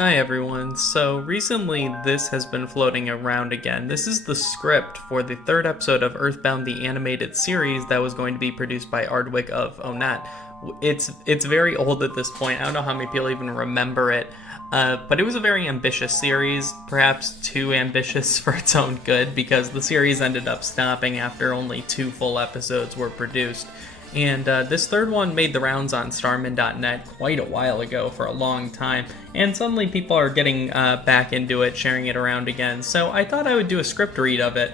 Hi everyone, so recently this has been floating around again. This is the script for the third episode of EarthBound the animated series that was going to be produced by ArdwickofOnett. It's very old at this point. I don't know how many people even remember it, but it was a very ambitious series, perhaps too ambitious for its own good, because the series ended up stopping after only 2 full episodes were produced. And this third one made the rounds on Starman.net quite a while ago, for a long time, and suddenly people are getting back into it, sharing it around again. So I thought I would do a script read of it,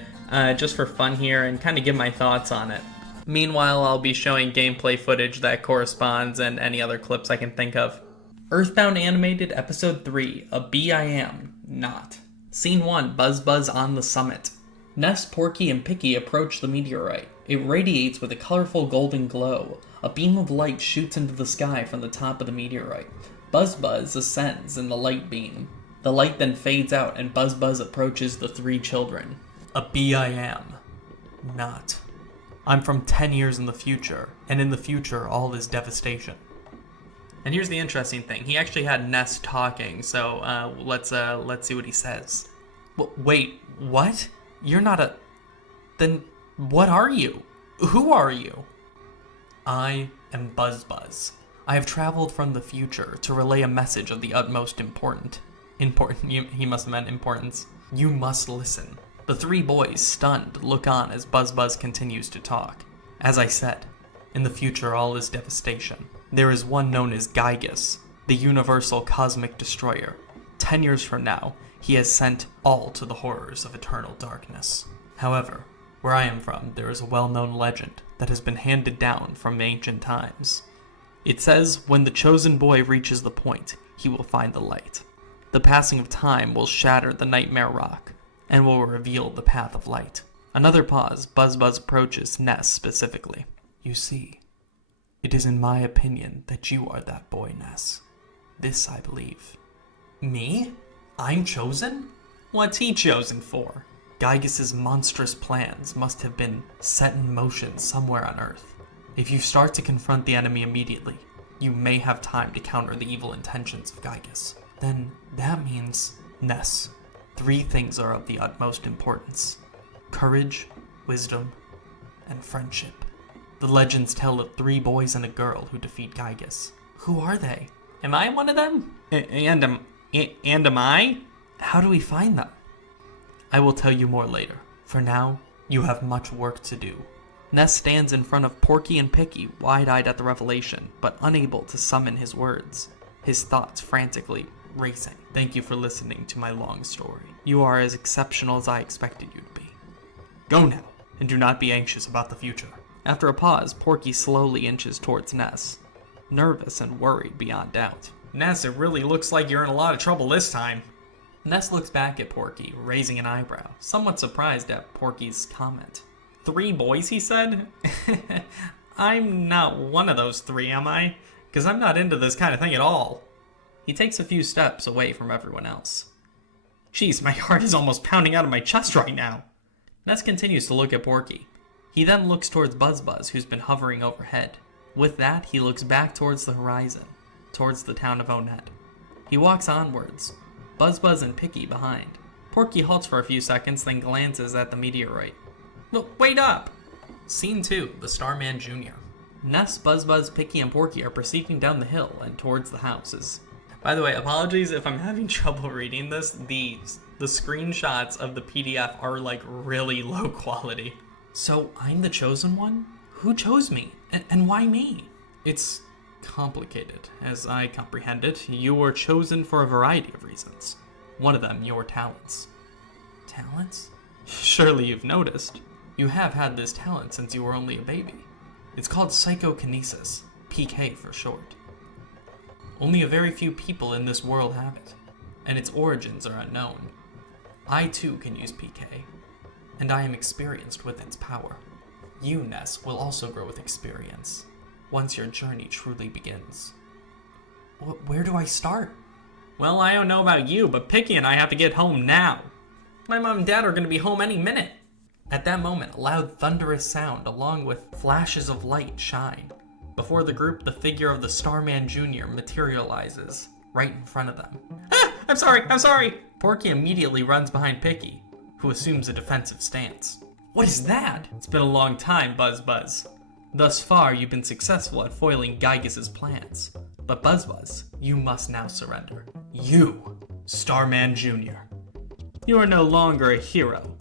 just for fun here, and kind of give my thoughts on it. Meanwhile, I'll be showing gameplay footage that corresponds and any other clips I can think of. EarthBound Animated Episode 3, A Bee I Am, Not. Scene 1, Buzz Buzz on the Summit. Ness, Porky, and Picky approach the meteorite. It radiates with a colorful golden glow. A beam of light shoots into the sky from the top of the meteorite. Buzz Buzz ascends in the light beam. The light then fades out and Buzz Buzz approaches the 3 children. A bee I am. Not. I'm from 10 years in the future, and in the future all is devastation. And here's the interesting thing. He actually had Ness talking, so let's see what he says. Wait, what? You're not a... Then what are you? Who are you? I am Buzz Buzz. I have traveled from the future to relay a message of the utmost important. He must have meant importance. You must listen. The 3 boys, stunned, look on as Buzz Buzz continues to talk. As I said, in the future all is devastation. There is one known as Gygus, the universal cosmic destroyer. 10 years from now, he has sent all to the horrors of eternal darkness. However, where I am from, there is a well-known legend that has been handed down from ancient times. It says when the chosen boy reaches the point, he will find the light. The passing of time will shatter the nightmare rock and will reveal the path of light. Another pause. Buzz Buzz approaches Ness specifically. You see, it is in my opinion that you are that boy, Ness. This I believe. Me? I'm chosen? What's he chosen for? Gygus' monstrous plans must have been set in motion somewhere on Earth. If you start to confront the enemy immediately, you may have time to counter the evil intentions of Gygus. Then that means, Ness, 3 things are of the utmost importance: courage, wisdom, and friendship. The legends tell of 3 boys and a girl who defeat Gygus. Who are they? Am I one of them? And am I? How do we find them? I will tell you more later. For now, you have much work to do. Ness stands in front of Porky and Picky, wide-eyed at the revelation, but unable to summon his words, his thoughts frantically racing. Thank you for listening to my long story. You are as exceptional as I expected you to be. Go now, and do not be anxious about the future. After a pause, Porky slowly inches towards Ness, nervous and worried beyond doubt. Ness, it really looks like you're in a lot of trouble this time. Ness looks back at Porky, raising an eyebrow, somewhat surprised at Porky's comment. 3 boys, he said? I'm not one of those 3, am I? Because I'm not into this kind of thing at all. He takes a few steps away from everyone else. Jeez, my heart is almost pounding out of my chest right now. Ness continues to look at Porky. He then looks towards Buzz Buzz, who's been hovering overhead. With that, he looks back towards the horizon, towards the town of Onett. He walks onwards, Buzz Buzz and Picky behind. Porky halts for a few seconds, then glances at the meteorite. Wait up! Scene 2, the Starman Jr. Ness, Buzz Buzz, Picky, and Porky are proceeding down the hill and towards the houses. By the way, apologies if I'm having trouble reading this. The screenshots of the PDF are like really low quality. So I'm the chosen one? Who chose me? And why me? It's complicated. As I comprehend it, you were chosen for a variety of reasons. One of them, your talents. Talents? Surely you've noticed. You have had this talent since you were only a baby. It's called psychokinesis, PK for short. Only a very few people in this world have it, and its origins are unknown. I too can use PK, and I am experienced with its power. You, Ness, will also grow with experience, once your journey truly begins. Where do I start? Well, I don't know about you, but Picky and I have to get home now. My mom and dad are going to be home any minute. At that moment, a loud thunderous sound along with flashes of light shine. Before the group, the figure of the Starman Jr. materializes right in front of them. I'm sorry! Porky immediately runs behind Picky, who assumes a defensive stance. What is that? It's been a long time, Buzz. Thus far, you've been successful at foiling Giygas's plans. But Buzz, you must now surrender. You, Starman Jr. You are no longer a hero,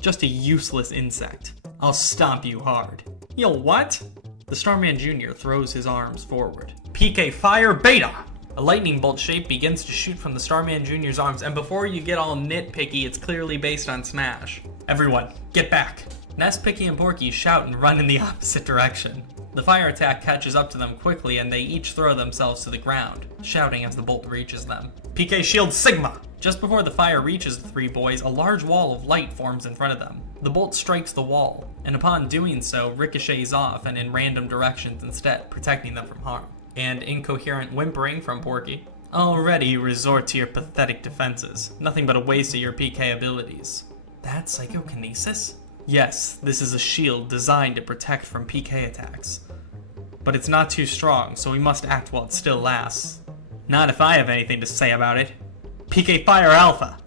just a useless insect. I'll stomp you hard. You'll what? The Starman Jr. throws his arms forward. PK Fire Beta! A lightning bolt shape begins to shoot from the Starman Jr.'s arms, and before you get all nitpicky, it's clearly based on Smash. Everyone, get back! Ness, Picky, and Porky shout and run in the opposite direction. The fire attack catches up to them quickly, and they each throw themselves to the ground, shouting as the bolt reaches them. PK Shield Sigma! Just before the fire reaches the three boys, a large wall of light forms in front of them. The bolt strikes the wall, and upon doing so, ricochets off and in random directions instead, protecting them from harm. And incoherent whimpering from Porky. Already you resort to your pathetic defenses. Nothing but a waste of your PK abilities. That's psychokinesis? Yes, this is a shield designed to protect from PK attacks. But it's not too strong, so we must act while it still lasts. Not if I have anything to say about it. PK Fire Alpha!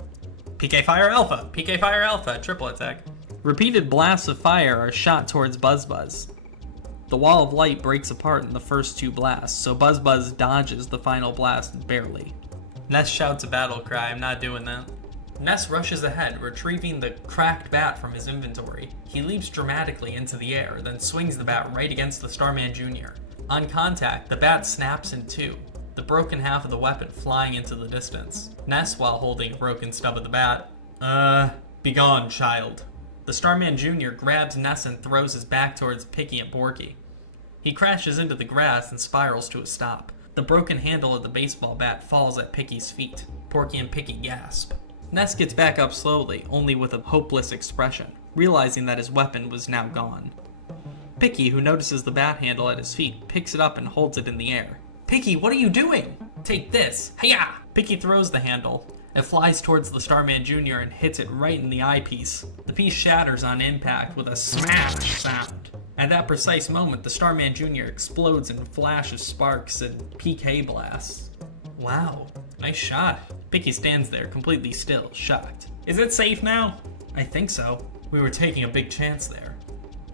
PK Fire Alpha! PK Fire Alpha! Triple attack. Repeated blasts of fire are shot towards Buzz. The wall of light breaks apart in the first two blasts, so Buzz dodges the final blast barely. Ness shouts a battle cry, I'm not doing that. Ness rushes ahead, retrieving the cracked bat from his inventory. He leaps dramatically into the air, then swings the bat right against the Starman Jr. On contact, the bat snaps in two, the broken half of the weapon flying into the distance. Ness, while holding a broken stub of the bat, begone, child. The Starman Jr. grabs Ness and throws his back towards Picky and Porky. He crashes into the grass and spirals to a stop. The broken handle of the baseball bat falls at Picky's feet. Porky and Picky gasp. Ness gets back up slowly, only with a hopeless expression, realizing that his weapon was now gone. Picky, who notices the bat handle at his feet, picks it up and holds it in the air. Picky, what are you doing? Take this. Hiya! Picky throws the handle. It flies towards the Starman Jr. and hits it right in the eyepiece. The piece shatters on impact with a smash sound. At that precise moment, the Starman Jr. explodes in flashes, sparks, and PK blasts. Wow, nice shot. Picky stands there, completely still, shocked. Is it safe now? I think so. We were taking a big chance there.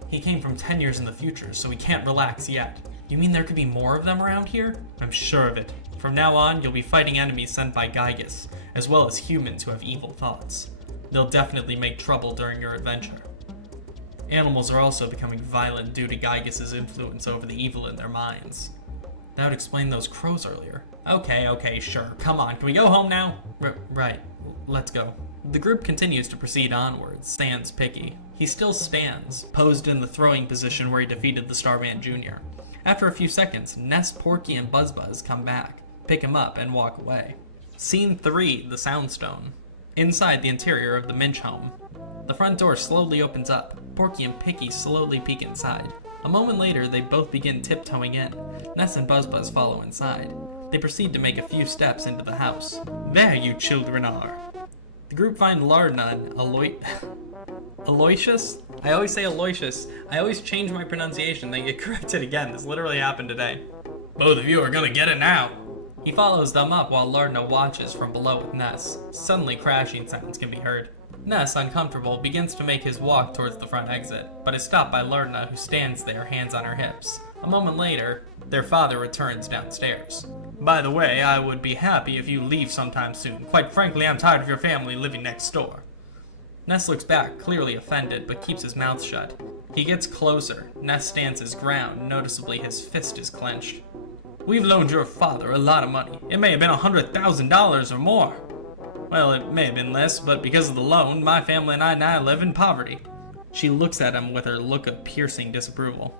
He came from 10 years in the future, so we can't relax yet. You mean there could be more of them around here? I'm sure of it. From now on, you'll be fighting enemies sent by Giygas, as well as humans who have evil thoughts. They'll definitely make trouble during your adventure. Animals are also becoming violent due to Giygas' influence over the evil in their minds. That would explain those crows earlier. Okay, sure. Come on, can we go home now? Right, let's go. The group continues to proceed onwards, sans Picky. He still stands, posed in the throwing position where he defeated the Starman Jr. After a few seconds, Ness, Porky, and Buzz come back, pick him up, and walk away. Scene 3, the Soundstone. Inside the interior of the Minch home. The front door slowly opens up. Porky and Picky slowly peek inside. A moment later, they both begin tiptoeing in. Ness and Buzz follow inside. They proceed to make a few steps into the house. There you children are. The group find Lardna and Aloysius? I always say Aloysius. I always change my pronunciation, then get corrected again. This literally happened today. Both of you are gonna get it now. He follows them up while Lardna watches from below with Ness. Suddenly crashing sounds can be heard. Ness, uncomfortable, begins to make his walk towards the front exit, but is stopped by Lardna, who stands there, hands on her hips. A moment later, their father returns downstairs. By the way, I would be happy if you leave sometime soon. Quite frankly, I'm tired of your family living next door. Ness looks back, clearly offended, but keeps his mouth shut. He gets closer. Ness stands his ground. Noticeably, his fist is clenched. We've loaned your father a lot of money. It may have been $100,000 or more. Well, it may have been less, but because of the loan, my family and I now live in poverty. She looks at him with her look of piercing disapproval.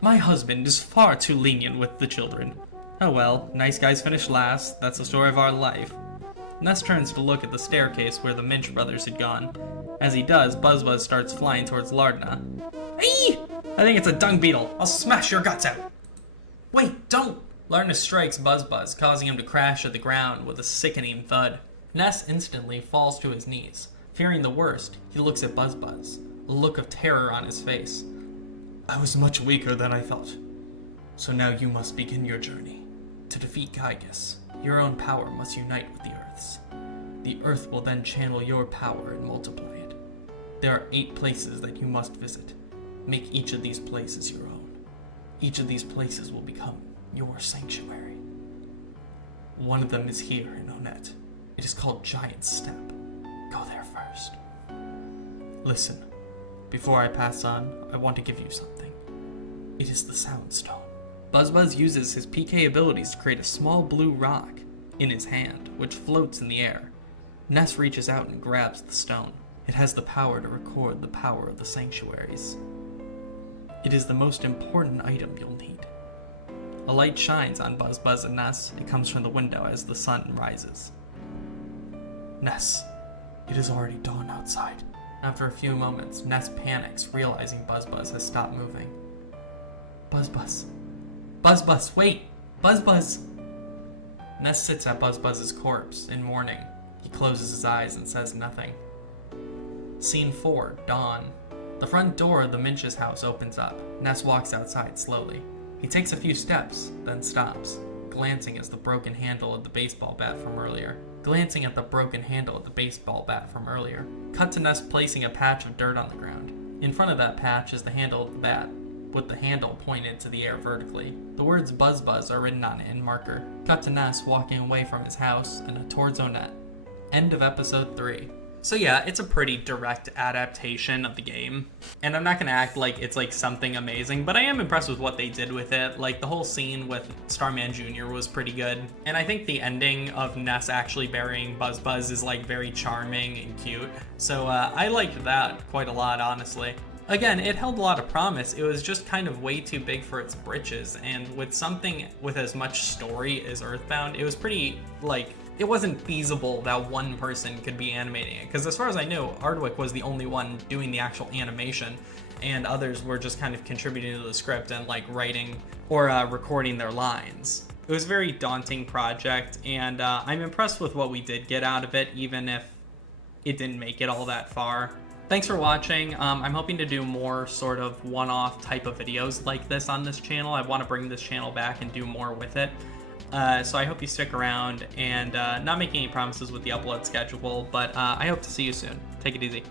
My husband is far too lenient with the children. Oh well, nice guys finish last. That's the story of our life. Ness turns to look at the staircase where the Minch brothers had gone. As he does, Buzz starts flying towards Lardna. Hey! I think it's a dung beetle. I'll smash your guts out. Wait, don't! Lardna strikes Buzz, causing him to crash to the ground with a sickening thud. Ness instantly falls to his knees. Fearing the worst, he looks at Buzz, a look of terror on his face. I was much weaker than I thought. So now you must begin your journey. To defeat Giygas, your own power must unite with the Earth's. The earth will then channel your power and multiply it. There are 8 places that you must visit. Make each of these places your own. Each of these places will become your sanctuary. One of them is here in Onett. It is called Giant Step. Go there first. Listen, before I pass on, I want to give you something. It is the Soundstone. Buzzbuzz uses his PK abilities to create a small blue rock in his hand, which floats in the air. Ness reaches out and grabs the stone. It has the power to record the power of the sanctuaries. It is the most important item you'll need. A light shines on Buzzbuzz and Ness. It comes from the window as the sun rises. Ness, it is already dawn outside. After a few moments, Ness panics, realizing Buzzbuzz has stopped moving. Buzzbuzz. Buzzbuzz, wait! Buzzbuzz! Ness sits at Buzzbuzz's corpse in mourning. He closes his eyes and says nothing. Scene 4, Dawn. The front door of the Minch's house opens up. Ness walks outside slowly. He takes a few steps, then stops, glancing at the broken handle of the baseball bat from earlier. Cut to Ness placing a patch of dirt on the ground. In front of that patch is the handle of the bat, with the handle pointed to the air vertically. The words Buzzbuzz are written on it in marker. Cut to Ness walking away from his house and towards Onett. End of episode 3. So yeah, it's a pretty direct adaptation of the game. And I'm not gonna act like it's like something amazing, but I am impressed with what they did with it. Like the whole scene with Starman Jr. was pretty good. And I think the ending of Ness actually burying Buzzbuzz is like very charming and cute. So I liked that quite a lot, honestly. Again, it held a lot of promise. It was just kind of way too big for its britches. And with something with as much story as EarthBound, it was pretty like, it wasn't feasible that one person could be animating it. Because as far as I know, Ardwick was the only one doing the actual animation, and others were just kind of contributing to the script and like writing or recording their lines. It was a very daunting project, and I'm impressed with what we did get out of it, even if it didn't make it all that far. Thanks for watching. I'm hoping to do more sort of one-off type of videos like this on this channel. I want to bring this channel back and do more with it. So I hope you stick around, and not making any promises with the upload schedule, but I hope to see you soon. Take it easy.